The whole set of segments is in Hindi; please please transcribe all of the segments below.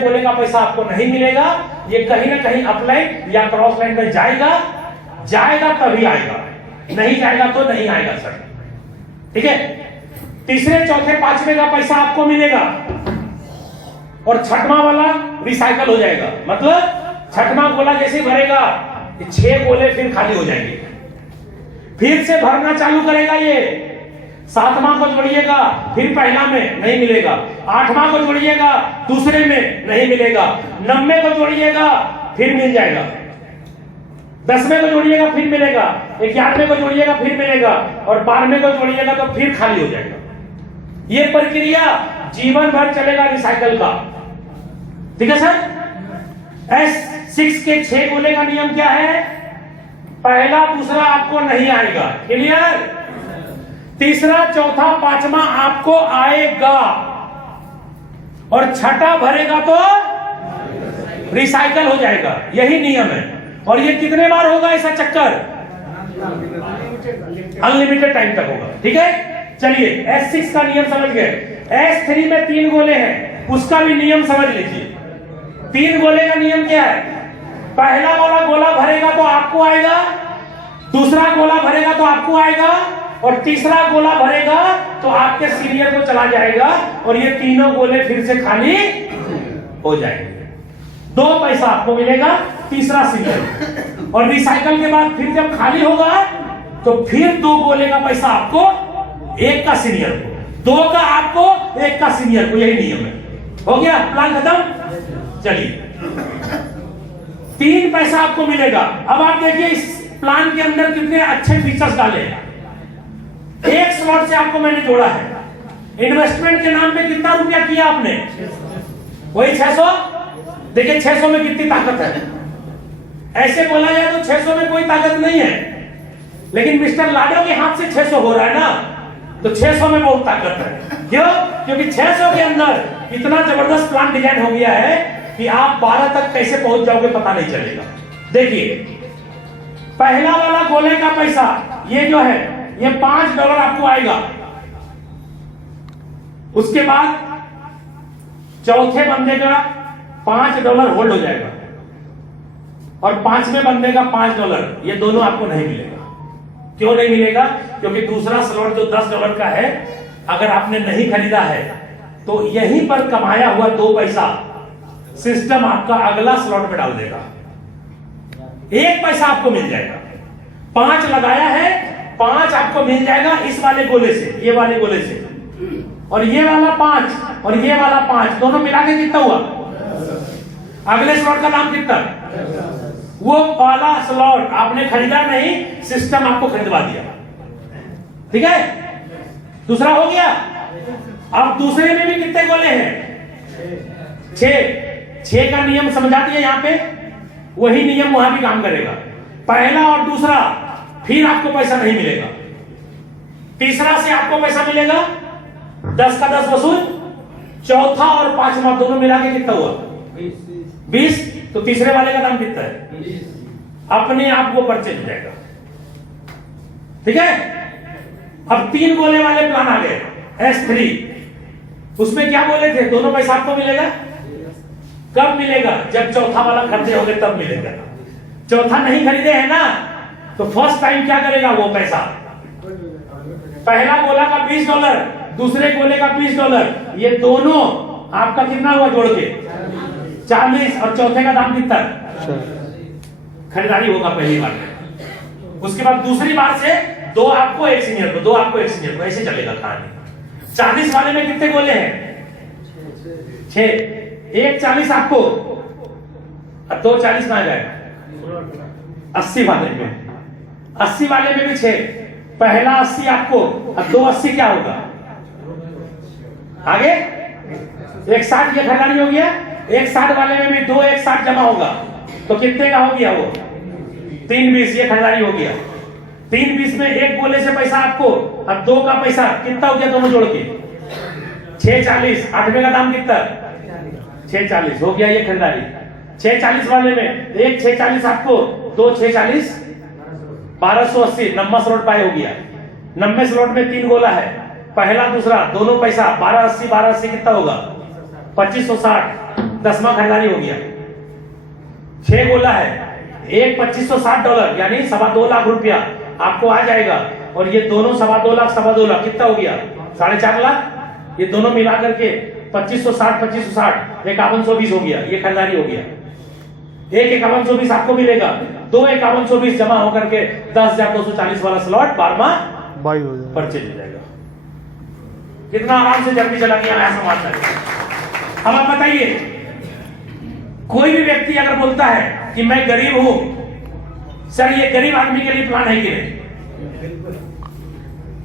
गोले का पैसा आपको नहीं मिलेगा। ये कहीं ना कहीं अपलाइन या क्रॉस लाइन में जाएगा तभी आएगा, नहीं जाएगा तो नहीं आएगा सर। ठीक है, तीसरे चौथे पांचवे का पैसा आपको मिलेगा और छठवां वाला रिसाइकल हो जाएगा। मतलब छठवां गोला जैसे भरेगा 6 गोले फिर खाली हो जाएंगे, फिर से भरना चालू करेगा। ये 7वां को जोड़िएगा फिर पहला में नहीं मिलेगा, 8वां को जोड़िएगा दूसरे में नहीं मिलेगा, 90 को जोड़िएगा फिर मिल जाएगा, 10वें को जोड़िएगा फिर मिलेगा, 11वें को जोड़िएगा फिर मिलेगा और 12वें को जोड़िएगा तो फिर खाली हो जाएगा। ये प्रक्रिया जीवन भर चलेगा रिसाइकल का। ठीक है सर। S6 के 6 गोले का नियम क्या है? पहला दूसरा आपको नहीं आएगा, क्लियर? तीसरा चौथा पांचवा आपको आएगा और छठा भरेगा तो रिसाइकल हो जाएगा। यही नियम है। और ये कितने बार होगा ऐसा चक्कर? अनलिमिटेड टाइम तक होगा। ठीक है, चलिए S6 का नियम समझ गए। S3 में 3 गोले हैं, उसका भी नियम समझ लीजिए। 3 गोले का नियम क्या है? पहला वाला गोला भरेगा तो आपको आएगा, दूसरा गोला भरेगा तो आपको आएगा और तीसरा गोला भरेगा तो आपके सीनियर को चला जाएगा और ये तीनों गोले फिर से खाली हो जाएंगे। 2 पैसा आपको मिलेगा, तीसरा सीनियर। और रिसाइकल के बाद फिर जब खाली होगा तो फिर 2 गोले का पैसा आपको, 1 का सीनियर को, 2 का आपको, 1 का सीनियर को। यही नियम है। हो गया प्लान खत्म। चलिए 3 पैसा आपको मिलेगा। अब आप देखिए इस प्लान के अंदर कितने अच्छे फीचर्स डाले हैं। 1 स्लॉट से आपको मैंने जोड़ा है। इन्वेस्टमेंट के नाम पे कितना रुपया किया आपने? वही 600। देखिए 600 में कितनी ताकत है। ऐसे बोला जाए तो 600 में कोई ताकत नहीं है, लेकिन मिस्टर लाडो के हाथ से 600 हो रहा है ना, तो 600 में बहुत ताकत है। क्यों? क्योंकि 600 के अंदर इतना जबरदस्त प्लान डिजाइन हो गया है कि आप 12 तक कैसे पहुंच जाओगे पता नहीं चलेगा। देखिए पहला वाला गोले का पैसा ये जो है ये $5 आपको आएगा। उसके बाद चौथे बंदे का $5 होल्ड हो जाएगा और 5वें बंदे का $5, ये दोनों आपको नहीं मिलेगा। क्यों नहीं मिलेगा? क्योंकि दूसरा स्लॉट जो $10 का है, अगर आपने नहीं खरीदा है तो यहीं पर कमाया हुआ 2 पैसा सिस्टम आपका अगला स्लॉट में डाल देगा। 1 पैसा आपको मिल जाएगा। 5 लगाया है, 5 आपको मिल जाएगा इस वाले गोले से, ये वाले गोले से, और ये वाला 5 और ये वाला 5 दोनों मिला के कितना हुआ? अगले स्लॉट का दाम कितना? वो वाला स्लॉट आपने खरीदा नहीं, सिस्टम आपको खरीदवा दिया। ठीक है, दूसरा हो गया। अब दूसरे में भी कितने गोले हैं? 6 का नियम समझा दिया यहाँ पे, वही नियम वहां भी काम करेगा। पहला और दूसरा फिर आपको पैसा नहीं मिलेगा, तीसरा से आपको पैसा मिलेगा, 10 का 10 वसूल, चौथा और पांचवा दोनों मिला के कितना हुआ? 20। तो तीसरे वाले का दाम कितना है? अपने आप को परचेज हो जाएगा। ठीक है, अब 3 गोले वाले प्लान आ गए। S3 उसमें क्या बोले थे? दोनों पैसा आपको मिलेगा। कब मिलेगा? जब चौथा वाला खरीदे होंगे तब मिलेगा। चौथा नहीं खरीदे है ना, तो फर्स्ट टाइम क्या करेगा? वो पैसा पहला गोला का $20, दूसरे गोले का $20, ये दोनों आपका कितना हुआ जोड़ के? 40। और चौथे का दाम कितना? खरीदारी होगा पहली बार में। उसके बाद दूसरी बार से 2 आपको 1 सीनियर को, 2 आपको 1 सीनियर को, ऐसे चलेगा कहानी। 40 वाले में कितने गोले हैं? 6। 1 40 आपको और 2 40 में आ जाएगा। 80 वाले में, 80 वाले में भी 6। पहला 80 आपको और 2 80 क्या होगा? आगे 160 ये खरीदारी हो गया। 160 वाले में भी 2 160 जमा होगा तो कितने का हो गया? वो 320 ये खरीदारी हो गया। 320 में 1 गोले से पैसा आपको और 2 का पैसा कितना हो गया दोनों जोड़ के? 640। 8वें का दाम कितना? 640 हो गया ये खरीदारी। 640 वाले में 1 640 आपको, 2 640, 1280। 90 स्लॉट पाए हो गया। 90 स्लॉट में 3 गोला है, पहला दूसरा दोनों पैसा 1280 कितना होगा 2560 10वां खरीदारी हो गया। 6 गोला है, एक $2560 यानी $2.25 लाख आपको आ जाएगा। और ये दोनों $2.25 लाख कितना हो गया? 4.5 लाख। ये दोनों मिला करके 2560 5120 हो गया। ये खरीदारी हो गया। एक 5120 आपको मिलेगा, 2 5120 जमा होकर के 10,240 वाला स्लॉट 12वां बाई हो जाएगा, परचेज हो जाएगा। कितना आराम से जर्नी चला गया ऐसा मानना है। अब आप बताइए, कोई भी व्यक्ति अगर बोलता है कि मैं गरीब हूं, सर ये गरीब आदमी के लिए प्लान है कि नहीं?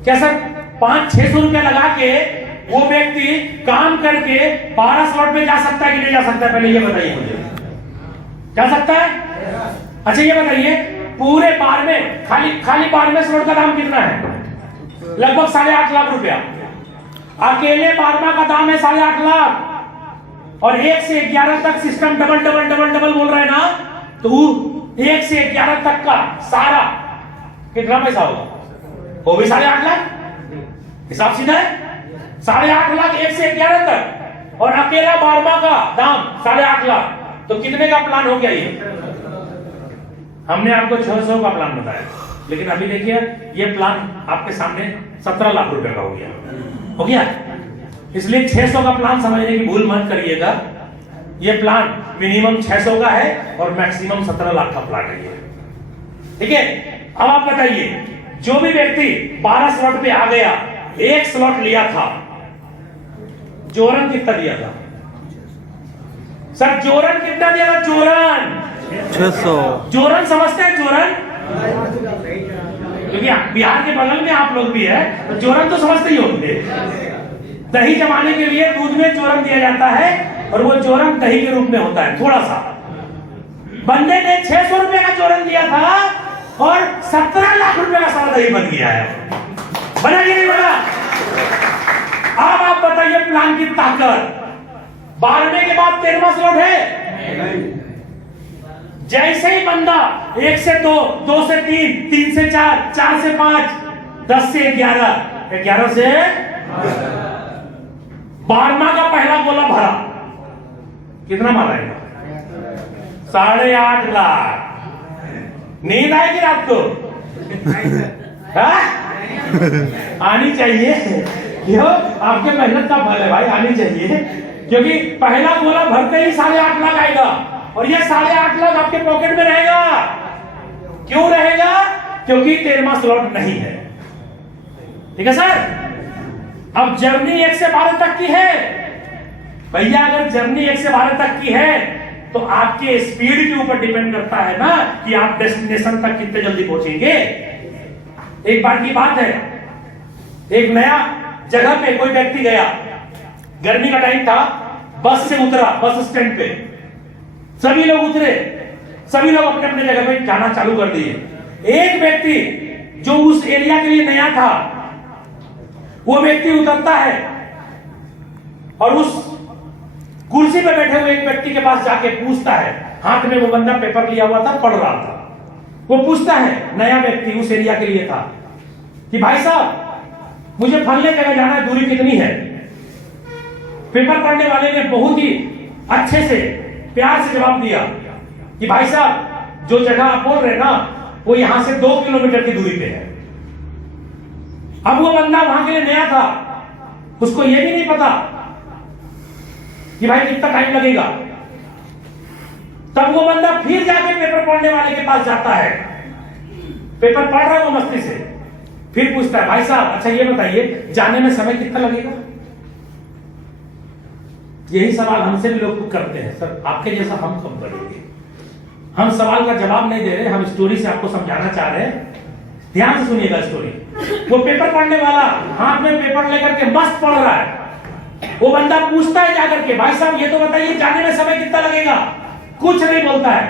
क्या सर 500-600 रुपया लगा के वो व्यक्ति काम करके 12 स्लॉट में जा सकता है कि नहीं जा सकता है? पहले ये बताइए मुझे, जा सकता है? अच्छा ये बताइए, पूरे बार में खाली बार में स्लॉट का दाम कितना है? लगभग 8.5 लाख रुपया। अकेले 12वां का दाम है 8.5 लाख। और 1 से 11 तक सिस्टम डबल बोल रहा है ना, तो 1 से 11 तक का सारा कितना पैसा होगा? वो भी 8.5 लाख। हिसाब सीधा है, 8.5 लाख 1 से 11 तक। और अकेला 12वां का दाम 8.5 लाख। तो कितने का प्लान हो गया ये? हमने आपको 600 का प्लान बताया, लेकिन अभी देखिए ये प्लान आपके सामने 17 लाख रुपए का हो गया। इसलिए 600 का प्लान समझने की भूल मत करिएगा। ये प्लान मिनिमम 600 का है और मैक्सिमम 17 लाख का प्लान है ये। ठीक है, अब आप बताइए, जो भी व्यक्ति 12 स्लॉट पे आ गया, 1 स्लॉट लिया था, जोरन कितना दिया था? सर जोरन कितना दिया था? जोरन 600। जोरन समझते हैं? जोरन, क्योंकि बिहार के बगल में आप लोग भी है, तो जोरन तो समझते ही होंगे। दही जमाने के लिए दूध में जोरन दिया जाता है, और वो जोरन दही के रूप में होता है थोड़ा सा। बंदे ने 600 रुपए का जोरन दिया था और 17 लाख रुपए का सारा दही बन गया है। बना कि नहीं बना? अब आप बताइए प्लान की ताकत। 12वें के बाद 13वां स्लॉट है। जैसे ही बंदा 1 से 2, 2 से 3, 3 से 4, 4 से 5, 10 से 11, 11 से 12वां का पहला गोला भरा, कितना मारा है? 8.5 लाख। नींद आएगी रात को? आनी चाहिए, क्यों? आपके मेहनत का फल है भाई, आनी चाहिए। क्योंकि पहला गोला भरते ही 8.5 लाख आएगा, और ये 8.5 लाख आपके पॉकेट में रहेगा। क्यों रहेगा? क्योंकि 13वां स्लॉट नहीं है। ठीक है सर? अब जर्नी 1 से 12 तक की है भैया। अगर जर्नी 1 से 12 तक की है तो आपके स्पीड के ऊपर डिपेंड करता है ना कि आप डेस्टिनेशन तक कितने जल्दी पहुंचेंगे। एक बार की बात है, एक नया जगह पे कोई व्यक्ति गया, गर्मी का टाइम था, बस से उतरा, बस स्टैंड पे सभी लोग उतरे, सभी लोग अपने अपने जगह पे जाना चालू कर दिए। एक व्यक्ति जो उस एरिया के लिए नया था, वो व्यक्ति उतरता है और उस कुर्सी पे बैठे हुए एक व्यक्ति के पास जाके पूछता है, हाथ में वो बंदा पेपर लिया हुआ था, पढ़ रहा था। वो पूछता है, नया व्यक्ति उस एरिया के लिए था, कि भाई साहब मुझे फलने जगह जाना है, दूरी कितनी है? पेपर पढ़ने वाले ने बहुत ही अच्छे से प्यार से जवाब दिया कि भाई साहब जो जगह आप बोल रहे हैं ना, वो यहां से 2 किलोमीटर की दूरी पे है। अब वो बंदा वहां के लिए नया था, उसको ये भी नहीं पता कि भाई कितना टाइम लगेगा। तब वो बंदा फिर जाके पेपर पढ़ने वाले के पास जाता है, पेपर पढ़ रहा है वो मस्ती से, फिर पूछता है, भाई साहब अच्छा ये बताइए जाने में समय कितना लगेगा? यही सवाल हमसे भी लोग करते हैं, सर आपके जैसा हम कब करेंगे? हम सवाल का जवाब नहीं दे रहे, हम स्टोरी से आपको समझाना चाह रहे हैं। ध्यान से सुनिएगा स्टोरी। वो पेपर पढ़ने वाला हाथ में पेपर लेकर के मस्त पढ़ रहा है। वो बंदा पूछता है जाकर के, भाई साहब ये तो बताइए जाने में समय कितना लगेगा? कुछ नहीं बोलता है।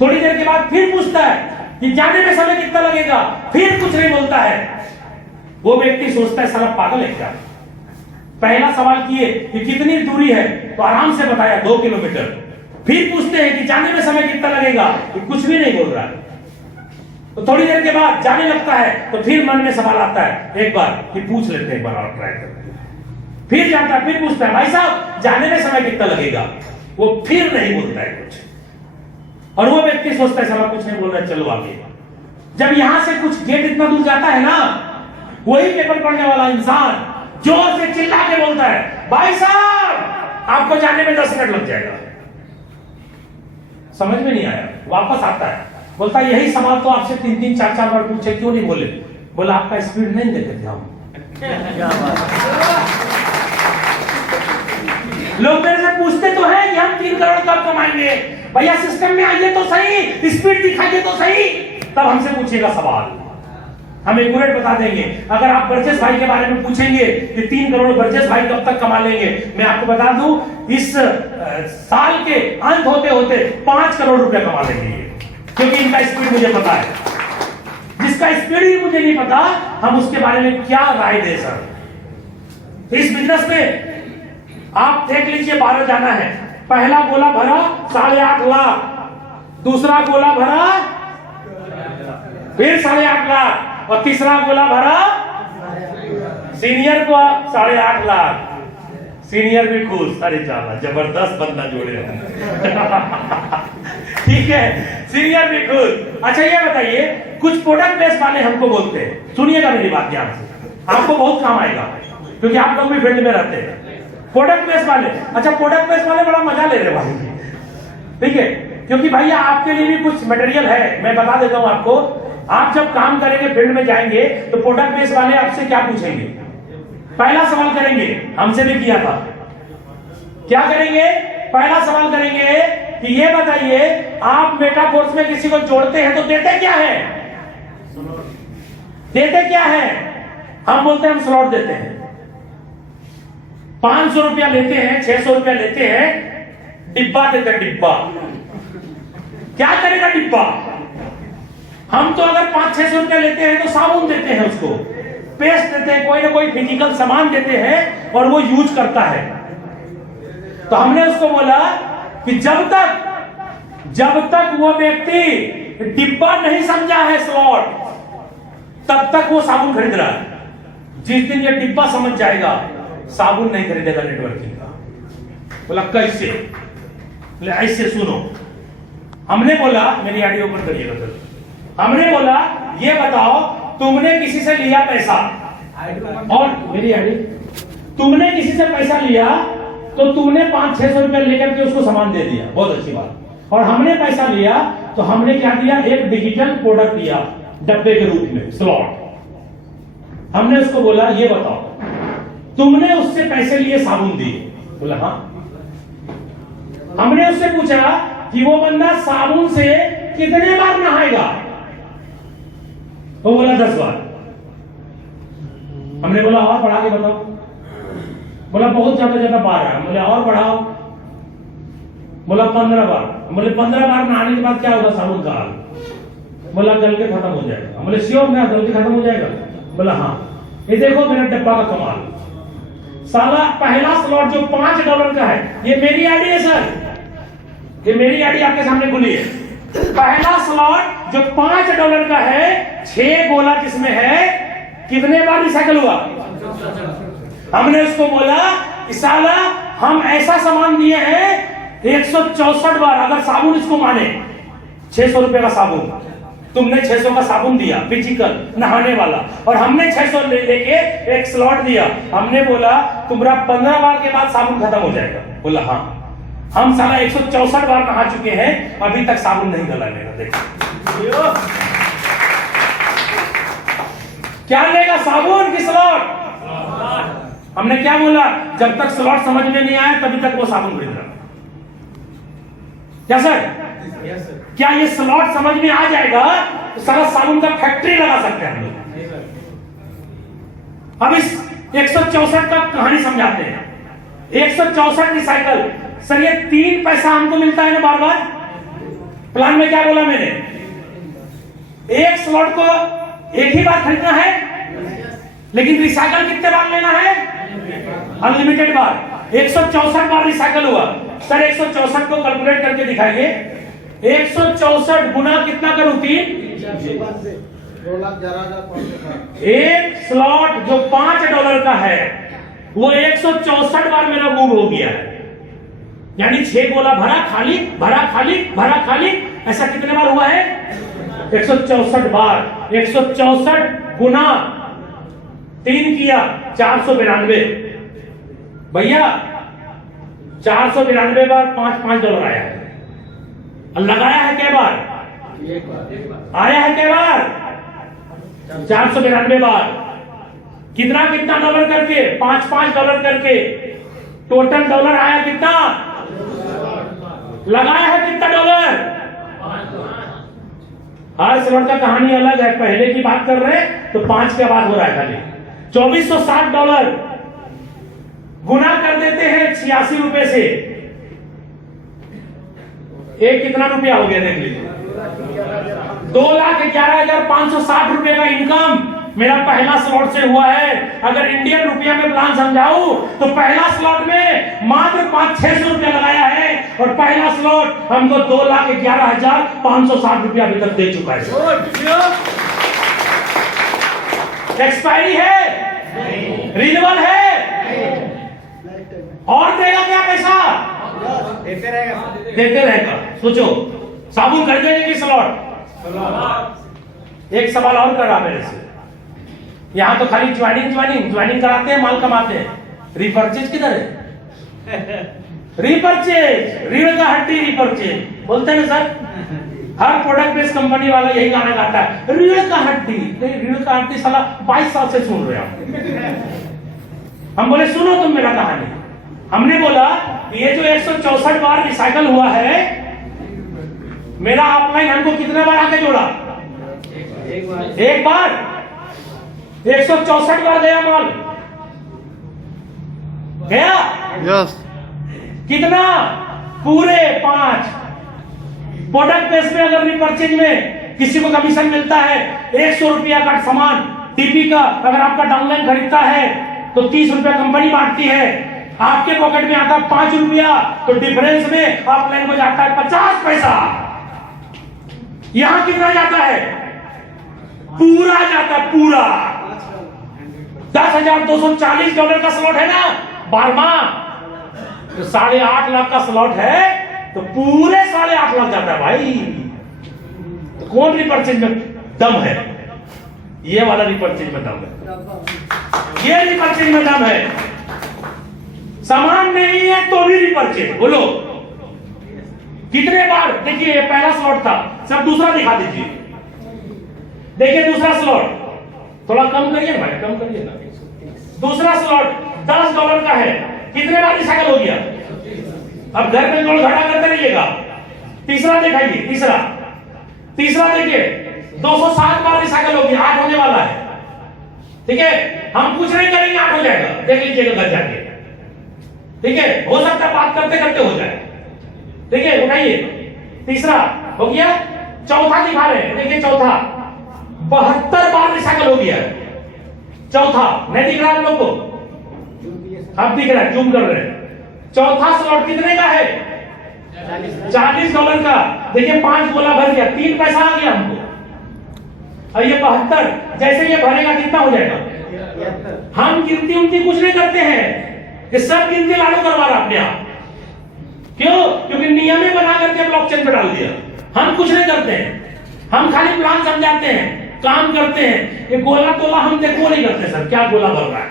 थोड़ी देर के बाद फिर पूछता है कि जाने में समय कितना लगेगा? फिर कुछ नहीं बोलता है। वो व्यक्ति सोचता है साला पागल है क्या? पहला सवाल किए कि कितनी दूरी है, तो आराम से बताया 2 किलोमीटर। फिर पूछते हैं कि जाने में समय कितना लगेगा, कि कुछ भी नहीं बोल रहा है। तो थोड़ी देर के बाद जाने लगता है, तो फिर मन में सवाल आता है एक बार कि पूछ लेते हैं, एक बार और ट्राई करते हैं। फिर जाता है, फिर पूछता है, भाई साहब जाने में समय कितना लगेगा? वो फिर नहीं बोलता है कुछ, और वो व्यक्ति सोचता है साला कुछ नहीं बोल रहा, चलो आगे। जब यहां से कुछ गेट इतना दूर जाता है ना, वही पेपर पढ़ने वाला इंसान जोर से चिल्ला के बोलता है, भाई साहब आपको जाने में 10 मिनट लग जाएगा। समझ में नहीं आया, वापस आता है, बोलता है यही सवाल तो आपसे 3-3, 4-4 बार पूछे, क्यों नहीं बोले? बोला आपका स्पीड नहीं देते थे हम। लोग मेरे से पूछते तो हैं कि हम 3 करोड़ कब कमाएंगे, भैया सिस्टम में आइए तो सही, स्पीड दिखाइए तो सही, तब हमसे पूछिएगा सवाल, हम एक्यूरेट बता देंगे। अगर आप बर्जेस भाई के बारे में पूछेंगे कि 3 करोड़ बर्जेस भाई कब तक कमा लेंगे, मैं आपको बता दूं इस साल के अंत होते होते 5 करोड़ रुपए कमा लेंगे, क्योंकि इनका स्पीड मुझे पता है। जिसका स्पीड ही मुझे नहीं पता, हम उसके बारे में क्या राय दे सर। इस बिजनेस में आप देख लीजिए, 12 जाना है, पहला गोला भरा 8.5 लाख, दूसरा गोला भरा फिर 8.5 लाख, और तीसरा गोला भरा सीनियर को 8.5 लाख। सीनियर भी खुश, अरे जाला जबरदस्त बंदा जोड़े ठीक है, सीनियर भी खुश। अच्छा ये बताइए, कुछ प्रोडक्ट बेस वाले हमको बोलते हैं, सुनिएगा मेरी बात ध्यान से, आपको बहुत काम आएगा, क्योंकि आप लोग भी फील्ड में रहते हैं। प्रोडक्ट बेस वाले, अच्छा प्रोडक्ट बेस वाले बड़ा मजा ले रहे भाई, ठीक है, क्योंकि भैया आपके लिए भी कुछ मटेरियल है, मैं बता देता हूं आपको। आप जब काम करेंगे, फील्ड में जाएंगे, तो प्रोडक्ट बेस वाले आपसे क्या पूछेंगे? पहला सवाल करेंगे, हमसे भी किया था, क्या करेंगे? पहला सवाल करेंगे कि ये बताइए आप मेटाफोर्स में किसी को जोड़ते हैं तो देते क्या है? देते क्या है? हम बोलते हैं हम स्लॉट देते हैं, 500 रुपया लेते हैं, 600 रुपया लेते हैं, डिब्बा देते हैं, डिब्बा। क्या करेगा डिब्बा? हम तो अगर 500-600 रुपया लेते हैं तो साबुन देते हैं, उसको पेस्ट देते हैं, कोई ना कोई फिजिकल सामान देते हैं, और वो यूज करता है। तो हमने उसको बोला कि जब तक वो व्यक्ति डिब्बा नहीं समझा है स्लॉट, तब तक वो साबुन खरीद रहा है। जिस दिन ये डिब्बा समझ जाएगा, साबुन नहीं खरीदेगा नेटवर्किंग का। बोला कैसे? बोले ऐसे सुनो, हमने बोला, मेरी आईडी ओपन करिएगा सर, हमने बोला ये बताओ तुमने किसी से लिया पैसा, और मेरी आईडी, तुमने किसी से पैसा लिया तो तुमने 500-600 रुपया लेकर के उसको सामान दे दिया, बहुत अच्छी बात। और हमने पैसा लिया तो हमने क्या दिया? एक डिजिटल प्रोडक्ट दिया डब्बे के रूप में, स्लॉट। हमने उसको बोला ये बताओ तुमने उससे पैसे लिए, साबुन दिए? बोला हाँ। हमने उससे पूछा कि वो बंदा साबुन से कितने बार नहाएगा? वो बोला 10 बार। हमने बोला और बढ़ा के बताओ। बोला बहुत ज्यादा बार है। बोले और बढ़ाओ। बोला 15 बार। बोले 15 बार नहाने के बाद क्या होगा साबुन का? बोला गल के खत्म हो जाएगा। बोले श्योर ना गल के खत्म हो जाएगा? बोला हाँ। ये देखो मेरा डब्बा का कमाल, साला पहला स्लॉट जो $5 का है, ये मेरी आईडी है सर, ये मेरी आईडी आपके सामने खुली है। पहला स्लॉट जो $5 का है, 6 गोला जिसमें है, कितने बार रिसाइकल हुआ? हमने उसको बोला कि साला हम ऐसा सामान दिए हैं 164 बार, अगर साबुन इसको माने 600 रुपए का साबुन, तुमने 600 का साबुन दिया फिजिकल नहाने वाला, और हमने 600 लेके एक स्लॉट दिया। हमने बोला तुम्हारा 15 बार के बाद साबुन खत्म हो जाएगा। बोला हाँ। हम साला 164 बार नहा चुके हैं, अभी तक साबुन नहीं गला मेरा। देखो क्या लेगा, साबुन की स्लॉट? हमने क्या बोला? जब तक स्लॉट समझ में नहीं आया तभी तक वो साबुन खरीद रहा। क्या सर? क्या ये स्लॉट समझ में आ जाएगा तो सारा साबुन का फैक्ट्री लगा सकते हैं हम लोग। अब इस 164 का कहानी समझाते हैं। 164 रिसाइकल, सर ये 3 पैसा हमको मिलता है ना बार बार। प्लान में क्या बोला मैंने? एक स्लॉट को एक ही बार खरीदना है, लेकिन रिसाइकल कितने बार लेना है? अनलिमिटेड बार। 164 बार रिसाइकल हुआ। सर 164 को कैलकुलेट करके दिखाइए। 164 गुना कितना करूं? 3। एक स्लॉट जो $5 का है, वो 164 बार मेरा मूव हो गया है। यानी 6 गोला भरा खाली, भरा खाली, भरा खाली। ऐसा कितने बार हुआ है? 164 बार। 164 गुना 3 किया 492। भैया 492 बार $5 आया है। लगाया है क्या बार? आया है क्या बार? 492 बार। कितना कितना डॉलर करके? $5 करके। टोटल डॉलर आया कितना? लगाया है कितना डॉलर? हर स्लॉट का कहानी अलग है। पहले की बात कर रहे हैं तो 5 के बाद हो रहा है खाली। $2460 गुना कर देते हैं 86 रुपए से। एक कितना रुपया हो गया देख लीजिए। 2,11,560 रुपए का इनकम मेरा पहला स्लॉट से हुआ है। अगर इंडियन रुपया में प्लान समझाऊं तो पहला स्लॉट में मात्र 500-600 रुपया लगाया है और पहला स्लॉट हमको 2,11,560 रुपया अभी तक दे चुका है। एक्सपायरी है? रिन्यूअल है? और देगा क्या पैसा? देते रहेगा। सोचो साबुन कर देंगे कि स्लॉट? एक सवाल और कर रहा मेरे से। यहां तो खाली ज्वाइनिंग कराते हैं, माल कमाते हैं। रिपर्चेज किधर है? रिपर्चेज, रीढ़ का हड्डी रिपर्चेज बोलते हैं ना सर। हर प्रोडक्ट बेस्ड कंपनी वाला यही गाना गाता है, रीढ़ का हड्डी। रीढ़ का हड्डी साला 22 साल से सुन रहे हो। हम बोले सुनो तुम मेरा कहानी। हमने बोला ये जो 164 बार रिसाइकल हुआ है, मेरा ऑफलाइन हमको कितने बार आके जोड़ा? एक बार। 164 बार गया माल। गया? यस। कितना? पूरे 5। प्रोडक्ट बेस में अगर रिपर्चेज में किसी को कमीशन मिलता है 100 रुपया का सामान टीपी का, अगर आपका डाउनलाइन खरीदता है तो 30 रुपया कंपनी बांटती है। आपके पॉकेट में आता है 5 रुपया, तो डिफरेंस में ऑफलाइन को जाता है 50 पैसा। यहां कितना जाता है? पूरा जाता है, पूरा। $10,240 का स्लॉट है ना 12वां, तो 8.5 लाख का स्लॉट है, तो पूरे 8.5 लाख जाता है भाई। तो कौन रिपर्चेज में दम है? ये वाला रिपर्चेज में दम है। ये रिपर्चेज में दम है। सामान नहीं है तो भी रिपर्चेज। बोलो कितने बार? देखिए ये पहला स्लॉट था। सब दूसरा दिखा दीजिए। देखिए दूसरा स्लॉट, थोड़ा कम करिए भाई, कम करिए ना। दूसरा स्लॉट $10 का है। कितने बार रिसाइकल हो गया? अब घर में जोड़ घटा करते रहिएगा। तीसरा दिखाइए। तीसरा देखिए 207 बार रिसाइकल हो गया। 8 होने वाला है। ठीक है, हम कुछ नहीं करेंगे, 8 हो जाएगा। देख लीजिएगा घर जाके। ठीक है, हो सकता है बात करते करते हो जाए। ठीक है, उठाइए। तीसरा हो गया। चौथा दिखा रहे हैं, देखिए चौथा 72 बार रिसाइकल हो गया। चौथा नहीं दिख रहा आप लोग को? अब दिख रहा है, जूम कर रहे हैं। चौथा स्लॉट कितने का है? $40 का। देखिए 5 गोला भर गया, 3 पैसा आ गया हमको। और ये 72 जैसे ये भरेगा कितना हो जाएगा? हम गिनती उनती कुछ नहीं करते हैं, ये सब गिनती लागू करवा रहा अपने आप। क्यों? क्योंकि नियम ही बना करके ब्लॉकचेन पे डाल दिया। हम कुछ नहीं करते हैं, हम खाली प्लान समझाते हैं, काम करते हैं। ये गोला तोला हम देखो नहीं करते सर, क्या गोला भर रहा है।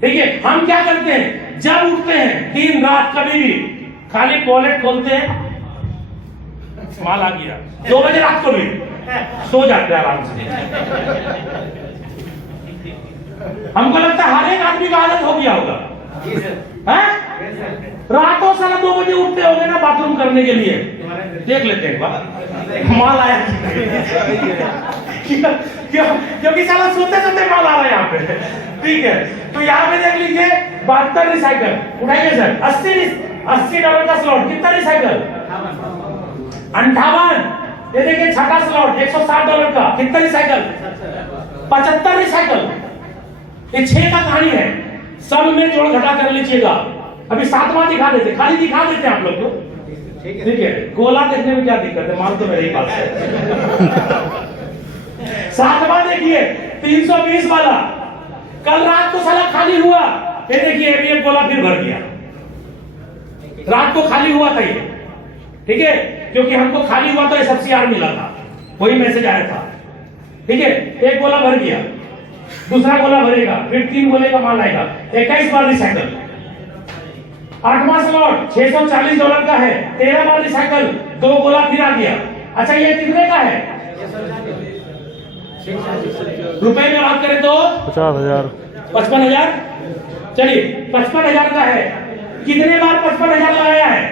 ठीक है, हम क्या करते हैं? जब उठते हैं दिन रात कभी भी खाली वॉलेट खोलते हैं, माल आ गया। 2 बजे रात को भी सो जाते हैं आराम से। हमको लगता है हर एक आदमी का आदत हो गया होगा। रातों साला 2 बजे उठते होंगे ना बाथरूम करने के लिए। देख लेते हैं माल आया। क्योंकि साला सोते सोते माल आ रहा है यहाँ पे। ठीक है, तो यहाँ पे देख लीजिए 72 रिसाइकल। उठाइए सर। $80 का स्लॉट। कितना रिसाइकल? 58। ये देखिए छठा स्लॉट $160 का। कितना रिसाइकल? 75 रिसाइकल। ये 6 का कहानी है, सब में जोड़ घटा कर लीजिएगा। अभी 7वां दिखा देते, खाली दिखा देते हैं आप लोग को। ठीक है, गोला देखने में क्या दिक्कत है? माल तो मेरे ही पास है। 7वां देखिए 320 वाला। कल रात को साला खाली हुआ। ये देखिए अभी एक गोला फिर भर गया। रात को खाली हुआ था ये, ठीक है, क्योंकि हमको खाली हुआ तो SFCR मिला था, वही मैसेज आया था, ठीक है। एक गोला भर गया, दूसरा गोला भरेगा, फिर 3 गोले का माल आएगा, 21 बार रिसाइकल। 8वां स्लॉट $640 का है, 13 बार रिसाइकल, 2 गोला फिर आ गया। अच्छा ये कितने का है रुपए में बात करें तो 50,000। 55,000। चलिए 55,000 का है, कितने बार 55,000 लगाया है?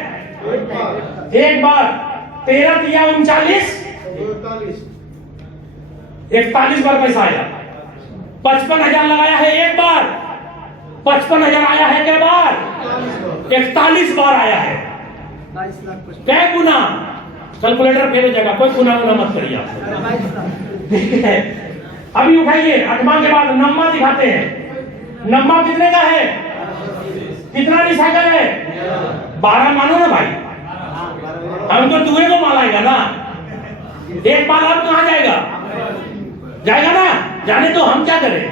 एक बार। 13 दिया 39, 41 बार पैसा आया। 55,000 लगाया है एक बार, 55,000 आया है कै बार? 41 बार आया है। कै गुना? कैलकुलेटर फेल हो जाएगा, कोई गुना गुना मत करिए आप, ठीक है। अभी उठाइए 8वां के बाद 9वां दिखाते हैं। 9वां कितने का है? कितना रिसाइकल है? 12 मानो ना भाई, हम तो दूसरे को माल आएगा ना, एक माल अब कहां जाएगा? जाएगा ना, जाने तो हम क्या करें,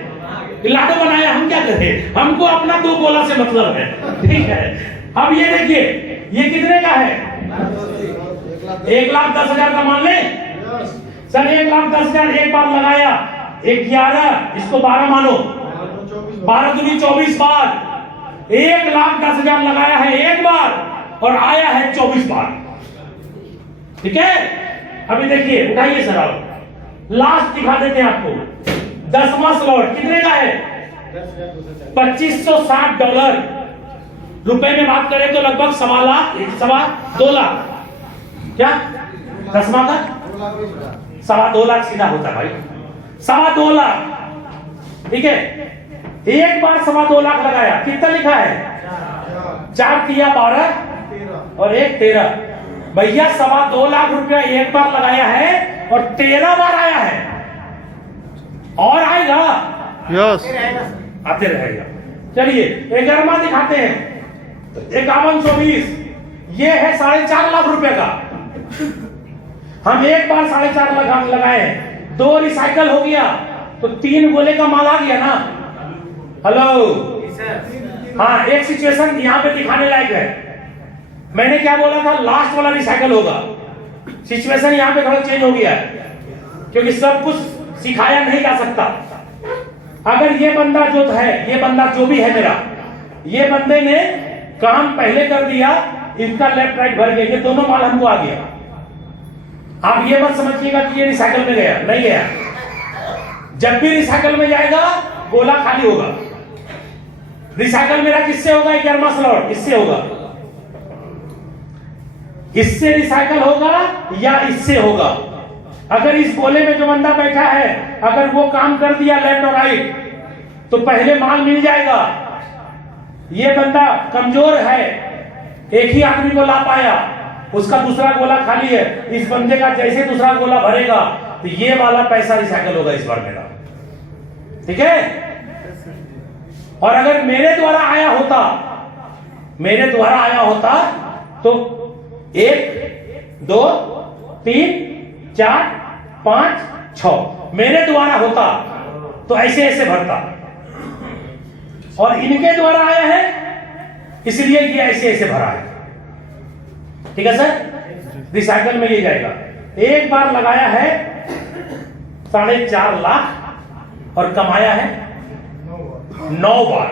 लाडो बनाया हम क्या करें, हमको अपना 2 गोला से मतलब है, ठीक है। अब ये देखिए ये कितने का है? 1,10,000 का मान ले सर, 1,10,000 एक बार लगाया, 11, इसको 12 मानो, 12 दूनी 24 बार, 1,10,000 लगाया है एक बार और आया है 24 बार, ठीक है। अभी देखिए उठाइए सर, आप लास्ट दिखा देते हैं आपको। 10वां स्लॉट कितने का है? $2,560। रुपए में बात करें तो लगभग 1.25 लाख, 2.25 लाख, क्या 10वां का 2.25 लाख सीधा होता भाई, 2.25 लाख, ठीक है। एक बार 2.25 लाख लगाया, कितना लिखा है? 4 तिया 12 और 1 13, भैया 2.25 लाख रुपया एक बार लगाया है और 13 बार आया है, और आएगा, यस, आते रहेगा। चलिए 11वां दिखाते हैं। 51 24, ये है 4.5 लाख रुपए का, हम एक बार 4.5 लाख लगाए हैं, 2 रिसाइकल हो गया तो 3 गोले का माल आ गया ना। हेलो, हाँ, एक सिचुएशन यहाँ पे दिखाने लायक है। मैंने क्या बोला था, लास्ट वाला रिसाइकल होगा, सिचुएशन यहाँ पे थोड़ा चेंज हो गया है, क्योंकि सब कुछ सिखाया नहीं जा सकता। अगर ये बंदा जो है, ये बंदा जो भी है मेरा, ये बंदे ने काम पहले कर दिया, इसका लेफ्ट राइट भर गया, ये दोनों माल हमको आ गया। आप ये मत समझिएगा कि ये रिसाइकल में गया, नहीं गया। जब भी रिसाइकल में जाएगा गोला खाली होगा। रिसाइकल मेरा किससे होगा? 11वां स्लॉट इससे होगा, इससे रिसाइकल होगा या इससे होगा। अगर इस गोले में जो बंदा बैठा है, अगर वो काम कर दिया लेफ्ट और राइट, तो पहले माल मिल जाएगा। ये बंदा कमजोर है, एक ही आदमी को ला पाया, उसका दूसरा गोला खाली है, इस बंदे का जैसे दूसरा गोला भरेगा तो ये वाला पैसा रिसाइकल होगा इस बार मेरा, ठीक है। और अगर मेरे द्वारा आया होता, मेरे द्वारा आया होता तो 1 2 3 4 5 6 मेरे द्वारा होता तो ऐसे ऐसे भरता, और इनके द्वारा आया है इसलिए ये ऐसे ऐसे भरा है, ठीक है सर। रिसाइकल में ये जाएगा। एक बार लगाया है 4.5 लाख और कमाया है 9 बार।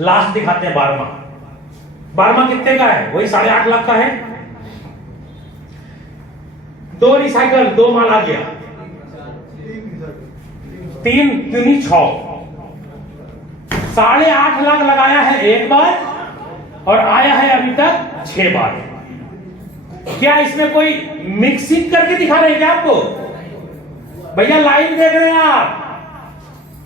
लास्ट दिखाते हैं 12वां कितने का है? वही 8.5 लाख का है। 2 रिसाइकल, 2 माल आ गया, 3 दूनी 6, 8.5 लाख लगाया है एक बार और आया है अभी तक 6 बार। क्या इसमें कोई मिक्सिंग करके दिखा रहे हैं क्या आपको? भैया लाइव देख रहे हैं आप,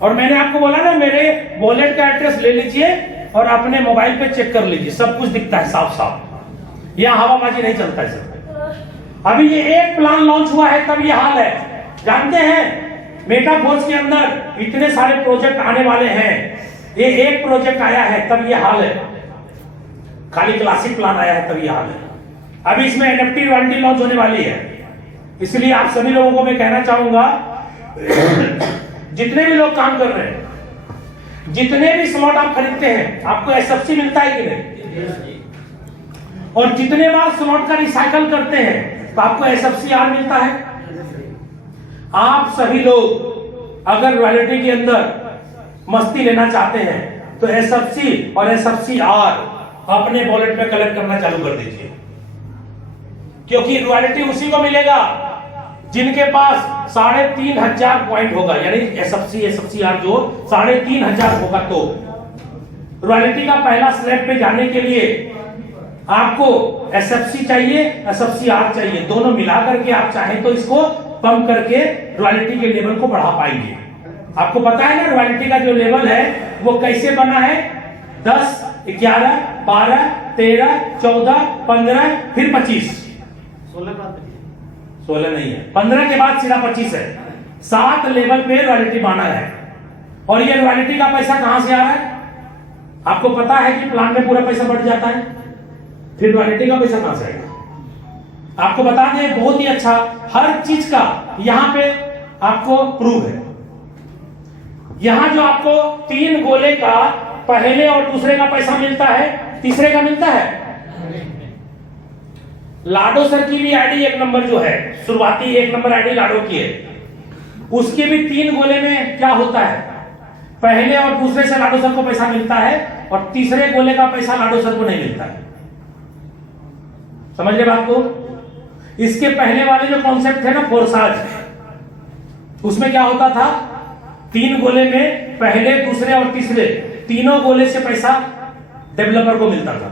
और मैंने आपको बोला ना मेरे वॉलेट का एड्रेस ले लीजिए और अपने मोबाइल पे चेक कर लीजिए, सब कुछ दिखता है साफ साफ। यहां हवाबाजी नहीं चलता है सर। अभी ये एक प्लान लॉन्च हुआ है तब ये हाल है। जानते हैं मेटाफोर्स के अंदर इतने सारे प्रोजेक्ट आने वाले हैं, ये एक प्रोजेक्ट आया है तब ये हाल है, खाली क्लासिक प्लान आया है तब ये हाल है। अभी इसमें NFT रॉयल्टी लॉन्च होने वाली है, इसलिए आप सभी लोगों को मैं कहना चाहूंगा, जितने भी लोग काम कर रहे हैं, जितने भी स्लॉट आप खरीदते हैं, आपको SFC मिलता है कि नहीं? और जितने बार स्लॉट का रिसाइकल करते हैं तो आपको SFCR मिलता है। आप सभी लोग अगर रॉयल्टी के अंदर मस्ती लेना चाहते हैं तो SFC और SFCR अपने वॉलेट में कलेक्ट करना चालू कर दीजिए, क्योंकि रॉयल्टी उसी को मिलेगा जिनके पास 3,500 पॉइंट होगा, यानी SFC SFCR जो 3,500 होगा। तो रॉयल्टी का पहला स्लैब पे जाने के लिए आपको SFC चाहिए, SFCR चाहिए, दोनों मिलाकर के आप चाहें तो इसको पंप करके रॉयल्टी के लेवल को बढ़ा पाएंगे। आपको पता है ना रॉयल्टी का जो लेवल है वो कैसे बना है, 10, 11, 12, 13, 14, 15 फिर 25, 16 नहीं है, 15 के बाद सीधा 25 है। 7 लेवल पे रॉयल्टी बना है। और ये रॉयल्टी का पैसा कहां से आ रहा है? आपको पता है कि प्लान में पूरा पैसा बढ़ जाता है, फिर रॉयल्टी का पैसा कहां से आएगा? आपको बता दें बहुत ही अच्छा, हर चीज का यहां पे आपको प्रूफ है। यहां जो आपको 3 गोले का पहले और दूसरे का पैसा मिलता है, तीसरे का मिलता है। लाडो सर की भी आईडी 1 नंबर जो है, शुरुआती 1 नंबर आईडी लाडो की है, उसके भी 3 गोले में क्या होता है, पहले और दूसरे से लाडो सर को पैसा मिलता है और तीसरे गोले का पैसा लाडो सर को नहीं मिलता है। समझ रहे बात को? इसके पहले वाले जो कॉन्सेप्ट थे ना फोर्साज, उसमें क्या होता था, 3 गोले में पहले दूसरे और तीसरे तीनों गोले से पैसा डेवलपर को मिलता था।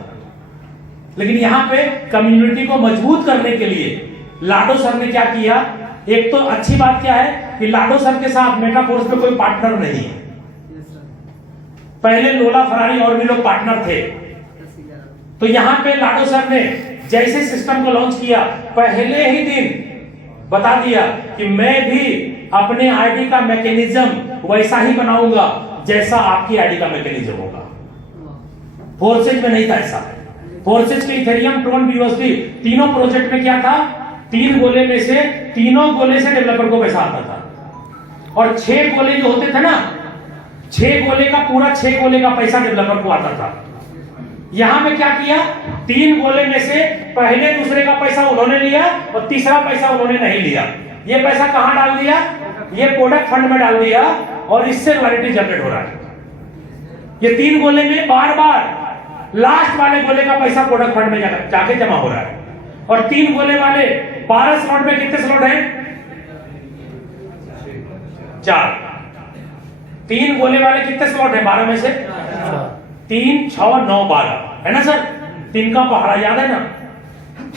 लेकिन यहां पे कम्युनिटी को मजबूत करने के लिए लाडो सर ने क्या किया, एक तो अच्छी बात क्या है कि लाडो सर के साथ मेटाफोर्स में कोई पार्टनर नहीं है। पहले लोला फरारी और भी लोग पार्टनर थे, तो यहां पे लाडो सर ने जैसे सिस्टम को लॉन्च किया, पहले ही दिन बता दिया कि मैं भी अपने आईडी का मैकेनिज्म वैसा ही बनाऊंगा जैसा आपकी आईडी का मैकेनिज्म होगा। फोर्सेज में नहीं था ऐसा। फोर्सेज के इथेरियम, ट्रोन, BUSD तीनों प्रोजेक्ट में क्या था, 3 गोले में से तीनों गोले से डेवलपर को पैसा आता था। और 6 गोले जो होते थे ना, 6 गोले का पूरा 6 गोले का पैसा डेवलपर को आता था। यहां पे क्या किया, 3 गोले में से पहले दूसरे का पैसा उन्होंने लिया और तीसरा पैसा उन्होंने नहीं लिया। ये पैसा कहां डाल दिया, ये प्रोडक्ट फंड में डाल दिया और इससे रॉयल्टी जनरेट हो रहा है। ये 3 गोले में बार बार लास्ट वाले गोले का पैसा प्रोडक्ट फंड में जाके जमा हो रहा है। और 3 गोले वाले 12 स्लॉट में कितने स्लॉट हैं, 4। 3 गोले वाले कितने स्लॉट है 12 में से, 3, 6, 9, 12 है ना सर। 3 का पहाड़ा याद है ना,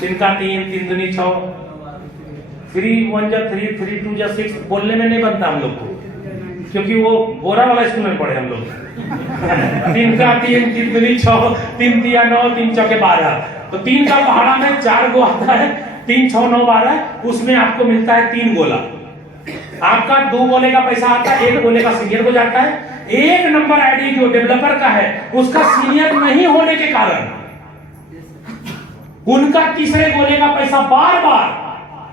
3 का 3, 3 दूनी 6, 3 1 जा 3, 3 2 जा 6 बोलने में नहीं बनता हम लोग को, क्योंकि वो गोरा वाला स्कूल में पढ़े हम लोग। 3 का 3, 3 दूनी 6, 3 तिया 9, 3 चौके 12। तो 3 का पहाड़ा में 4 गो आता है, 3, 6, 9, 12, उसमें आपको मिलता है 3 गोला। आपका 2 गोले का पैसा आता है, 1 गोले का सीनियर को जाता है। 1 नंबर आईडी जो डेवलपर का है उसका सीनियर नहीं होने के कारण उनका तीसरे गोले का पैसा बार बार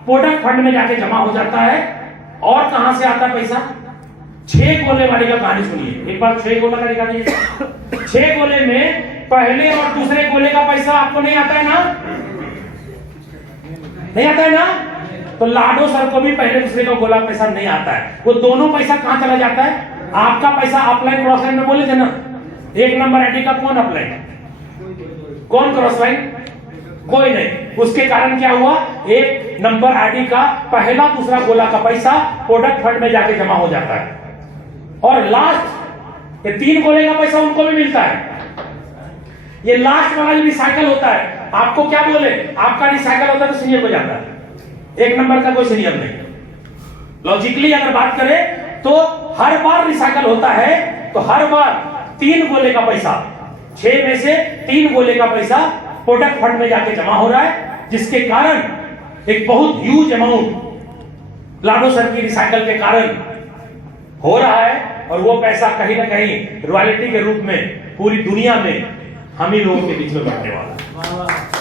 प्रोडक्ट फंड में जाके जमा हो जाता है। और कहां से आता है पैसा, 6 गोले वाली का कहानी सुनिए एक बार। 6 गोला का दिखा दीजिए। 6 गोले में पहले और दूसरे गोले का पैसा आपको नहीं आता है ना, नहीं आता है ना। तो लाडो सर को भी पहले दूसरे का गोला पैसा नहीं आता है। वो दोनों पैसा कहां चला जाता है, आपका पैसा अपलाइन क्रॉस लाइन में बोले थे ना, 1 नंबर आईडी का कौन अपलाइन, कौन क्रॉस लाइन, कोई नहीं। उसके कारण क्या हुआ, 1 नंबर आईडी का पहला दूसरा गोला का पैसा प्रोडक्ट फंड में जाके जमा हो जाता है। और लास्ट ये 3 गोले का पैसा उनको भी मिलता है। ये लास्ट वाला जो रिसाइकल होता है, आपको क्या बोले, आपका रिसाइकल होता है तो सीनियर को जाता है, 1 नंबर का कोई सीनियर नहीं। लॉजिकली अगर बात करें तो हर बार रिसाइकल होता है तो हर बार 3 गोले का पैसा, 6 में से 3 गोले का पैसा प्रोडक्ट फंड में जाके जमा हो रहा है, जिसके कारण एक बहुत ह्यूज अमाउंट लाडो सर की रिसाइकल के कारण हो रहा है। और वो पैसा कहीं ना कहीं रॉयल्टी के रूप में पूरी दुनिया में हम ही लोगों के बीच में बढ़ने वाला है।